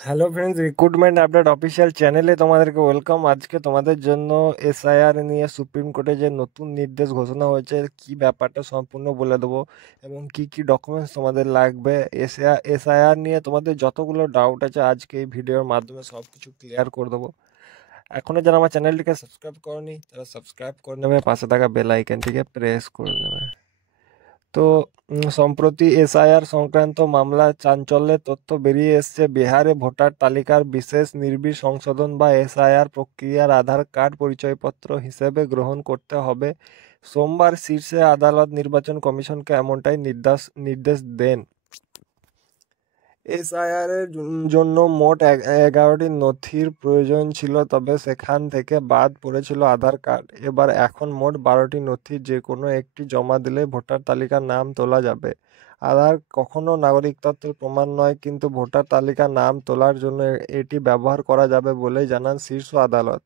Hello friends, recruitment update official চ্যানেলে তোমাদেরকে welcome. আজকে তোমাদের জন্য এসআইআর নিয়ে সুপ্রিম কোর্টে যে নতুন নির্দেশ ঘোষণা হয়েছে কি ব্যাপারটা সম্পূর্ণ বলে দেবো, এবং কি কি ডকুমেন্টস তোমাদের লাগবে। এসআইআর নিয়ে তোমাদের যতগুলো ডাউট আছে আজকে এই ভিডিওর মাধ্যমে সব কিছু ক্লিয়ার করে দেবো। এখনও যারা আমার চ্যানেলটিকে সাবস্ক্রাইব করনি তারা সাবস্ক্রাইব করে নেবে, পাশে থাকা বেল আইকনটিকে প্রেস করে নেবে। তো সম্প্রতি এসআইআর সংক্রান্ত মামলা চাঞ্চল্যের তথ্য বেরিয়ে এসছে। বিহারে ভোটার তালিকার বিশেষ নির্বিড় সংশোধন বা এসআইআর প্রক্রিয়ার আধার কার্ড পরিচয়পত্র হিসেবে গ্রহণ করতে হবে। সোমবার শীর্ষ আদালত নির্বাচন কমিশনকে এমনটাই নির্দেশ দেন। এসআইআর এর জন্য মোট 11টি নথির প্রয়োজন ছিল, তবে সেখান থেকে বাদ পড়েছিল আধার কার্ড। এখন মোট 12টি নথি যে কোনো একটি জমা দিলে ভোটার তালিকার নাম তোলা যাবে। আধার কখনো নাগরিকত্বের প্রমাণ নয়, কিন্তু ভোটার তালিকার নাম তোলার জন্য এটি ব্যবহার করা যাবে বলেই জানান শীর্ষ আদালত।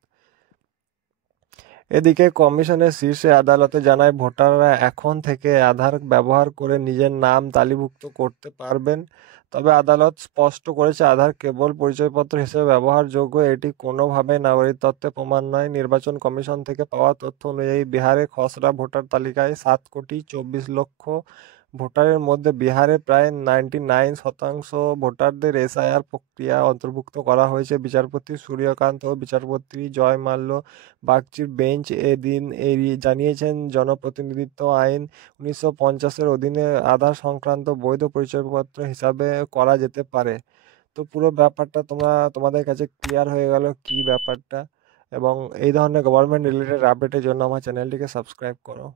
এদিকে কমিশনের শীর্ষ আদালতে জানায়, ভোটাররা এখন থেকে আধার ব্যবহার করে নিজের নাম তালিভুক্ত করতে পারবেন। তবে আদালত স্পষ্ট করেছে, আধার কেবল পরিচয়পত্র হিসেবে ব্যবহারযোগ্য, এটি কোনোভাবেই নাগরিকত্বের প্রমাণ নয়। নির্বাচন কমিশন থেকে পাওয়া তথ্য অনুযায়ী বিহারে খসড়া ভোটার তালিকায় 7,24,00,000 ভোটারের মধ্যে বিহারে প্রায় 99% ভোটারদের এসআইআর প্রক্রিয়া অন্তর্ভুক্ত করা হয়েছে। বিচারপতি সূর্যকান্ত ও বিচারপতি জয় মাল্য বাগচির বেঞ্চ এদিন জানিয়েছেন, জনপ্রতিনিধিত্ব আইন 1950-এর অধীনে আধার সংক্রান্ত বৈধ পরিচয়পত্র হিসাবে করা যেতে পারে। তো পুরো ব্যাপারটা তোমাদের কাছে ক্লিয়ার হয়ে গেল কি ব্যাপারটা। এবং এই ধরনের গভর্নমেন্ট রিলেটেড আপডেটের জন্য আমার চ্যানেলটিকে সাবস্ক্রাইব করো।